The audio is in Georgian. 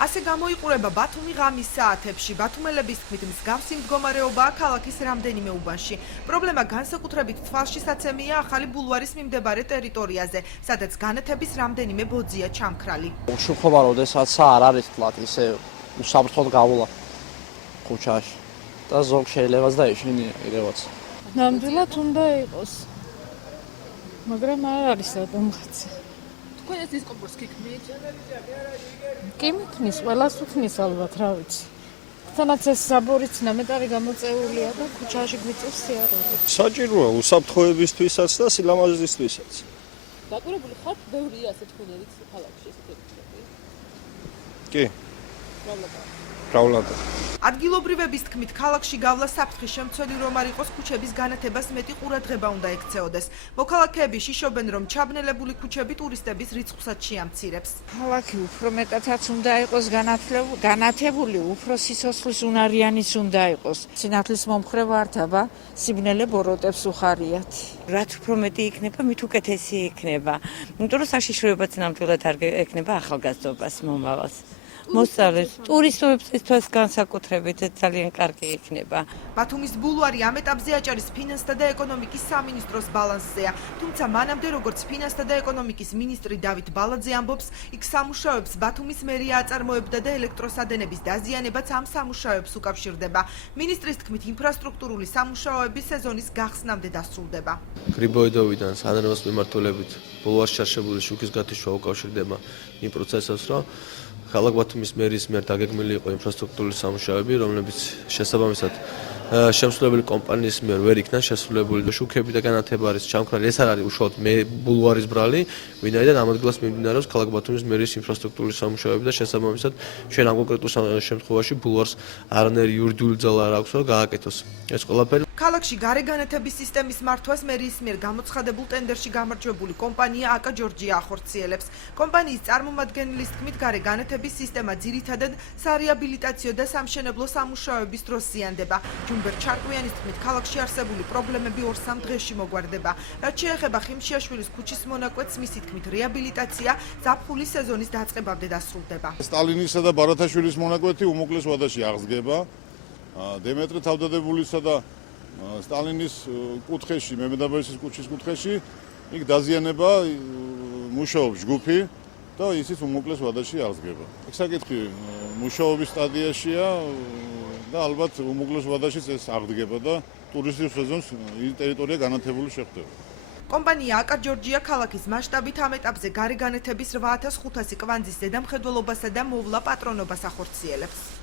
ასე გამოიყურება ბათუმი ღამის საათებში. ბათუმელების თქმით, მსგავსი მდგომარეობაა ქალაქის რამდენიმე უბანში. პრობლემა განსაკუთრებით თვალშისაცემია ახალი ბულვარის მიმდებარე ტერიტორიაზე, სადაც განათების რამდენიმე ბოძია ჩამქრალი. უშუქობა როდესაც არ არის თლად, ისე უსაფრთხოდ გავულა ქუჩაში და ზოგ შეიძლებაც დაეშინია ირევაც. ნამდვილად უნდა იყოს. მაგრამ არ არის რატომღაც. თქვენ ეს დისკომფორტს გიქმნით? კი მიქნის, ყველას უქმნის ალბათ, რა ვიცი. თანაც ეს საბორიც ნამეტარი გამოწეულია და ქუჩაში გვიწევს სიარული. საჭიროა უსაფრთხოებისთვისაც და სილამაზისთვისაც. დაკვირვებული ხართ, ბევრია ასე თქვენერიც ქალაქში ესეთი ეპიზოდები? კი. გავლადა. ადგილობრივების თქმით, ქალაქში გავლა საფრთხის შემცველი რომ არ იყოს ქუჩების განათებას მეტი ყურადღება უნდა ექცეოდეს. მოქალაქეები შიშობენ, რომ ჩაბნელებული ქუჩები ტურისტების რიცხვსაც შეამცირებს. ქალაქი უფრო მეტადაც უნდა იყოს განათებული, უფრო სიცოცხლის უნარიანიც უნდა იყოს. სინათლის მომხრე ვართ, აბა, სიბნელე ბოროტებს უხარიათ. რაც უფრო მეტი იქნება, მით უკეთესი იქნება. იმიტომ რომ საშიშროებაც ნამდვილად არ ექნება ახალგაზრდობას მომავალს. მოსწავლეს, ტურისტებისთვის განსაკუთრებით ძალიან კარგი იქნება. ბათუმის ბულვარი ამ ეტაპზე აჭარის ფინანსთა და ეკონომიკის სამინისტროს ბალანსზეა. თუმცა მანამდე, როგორც ფინანსთა და ეკონომიკის მინისტრი დავით ბალაძე ამბობს, იქ სამუშაოებს ბათუმის მერია აწარმოებდა და ელექტროსადენების დაზიანებაც ამ სამუშაოებს უკავშირდება. მინისტრის თქმით, ინფრასტრუქტურული სამუშაოები სეზონის გახსნამდე დასრულდება. გრიბოიდოვიდან სანეროს მიმართულებით ბულვარში ჩარშებული შუქის გათიშვა უკავშირდება იმ პროცესებს, რომ ქალაქ ბათუმის მერის მიერ დაგეგმილი იყო ინფრასტრუქტურული სამუშაოები, რომლებიც შესაბამისად შემსრულებელი კომპანიის მიერ ვერ იქნა შესრულებული. შუქები და განათება არის ჩამქრალი, ეს არ არის უშუალოდ ბულვარის ბრალი, ვინაიდან ამ ადგილას მიმდინარეობს ქალაქ ბათუმის მერის ინფრასტრუქტურული სამუშაოები და შესაბამისად ჩვენ ამ კონკრეტულ შემთხვევაში ბულვარს არანაირი იურიდიული ძალა არ აქვს, რომ გააკეთოს ეს ყველაფერი. ქალაქში გარეგანათების სისტემის მართვას მერის მიერ გამოცხადებულ ტენდერში გამარჯვებული კომპანია აკა ჯორჯია ახორციელებს. კომპანიის წარმომადგენლის თქმით, გარეგანათების სისტემა ძირითადად სარეაბილიტაციო და სამშენებლო სამუშაოების დროს ზიანდება. ჯუმბერ ჩარკვიანის თქმით, ქალაქში არსებული პრობლემები 2-3 დღეში მოგვარდება. რაც შეეხება ხიმშიაშვილის ქუჩის მონაკვეთს, მისი თქმით, რეაბილიტაცია ზაფხულის სეზონის დაწყებამდე დასრულდება. სტალინისა და ბარათაშვილის მონაკვეთი უმოკლეს ვადაში აღსგება. დემეტრე თავდადებულისა და სტალინის კუთხეში, მემედაბერის ქუჩის კუთხეში, იქ დაზიანება მუშაობს ჯგუფი და ისიც უმოკლეს ვადაში აღსგება. ეს საკითხი მუშაობის სტადიაშია და ალბათ უმოკლეს ვადაშიც ეს აღდგება და ტურისტის სეზონს ის ტერიტორია განათებული შეხვდება. კომპანია აკა ჯორჯია ქალაქის მასშტაბით ამ ეტაპზე გარეგანათების 8500 კვანძის ზედამხედველობასა და მოვლა პატრონობას ახორციელებს.